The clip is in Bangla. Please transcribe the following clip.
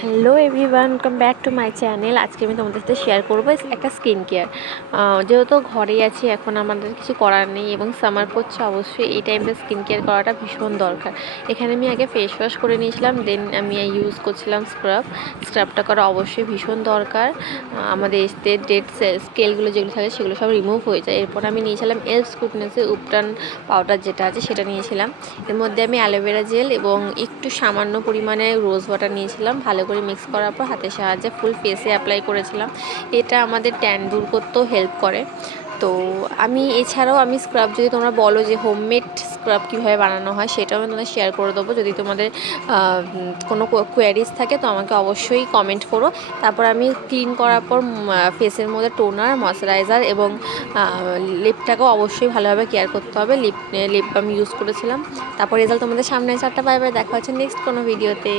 Hello everyone, welcome back to my channel. আজকে আমি তোমাদের সাথে শেয়ার করবো একটা স্কিন কেয়ার। যেহেতু ঘরেই আছি এখন, আমাদের কিছু করার নেই এবং সামার পড়ছে, অবশ্যই এই টাইমটা স্কিন কেয়ার করাটা ভীষণ দরকার। এখানে আমি আগে ফেস ওয়াশ করে নিয়েছিলাম, দেন আমি ইউজ করছিলাম স্ক্রাবটা করা অবশ্যই ভীষণ দরকার। আমাদের ডেড স্কেলগুলো যেগুলো থাকে সেগুলো সব রিমুভ হয়ে যায়। এরপর আমি নিয়েছিলাম এলস গুডনেসের উপটান পাউডার যেটা আছে সেটা নিয়েছিলাম। এর মধ্যে আমি অ্যালোভেরা জেল এবং একটু সামান্য পরিমাণে রোজ ওয়াটার নিয়েছিলাম, ভালো করে মিক্স করার পর হাতের সাহায্যে ফুল ফেসে অ্যাপ্লাই করেছিলাম। এটা আমাদের ট্যান দূর করতেও হেল্প করে। তো এছাড়াও আমি স্ক্রাব, যদি তোমরা বলো যে হোমমেড স্ক্রাব কীভাবে বানানো হয়, সেটাও আমি তোমাদের শেয়ার করে দেবো। যদি তোমাদের কোনো কোয়ারিজ থাকে তো আমাকে অবশ্যই কমেন্ট করো। তারপর আমি ক্লিন করার পর ফেসের মধ্যে টোনার, ময়শ্চারাইজার এবং লিপটাকেও অবশ্যই ভালোভাবে কেয়ার করতে হবে। লিপ বাম ইউজ করেছিলাম। তারপর রেজাল্ট তোমাদের সামনে। 4টা বাই বাই, দেখা হচ্ছে নেক্সট কোনো ভিডিওতে।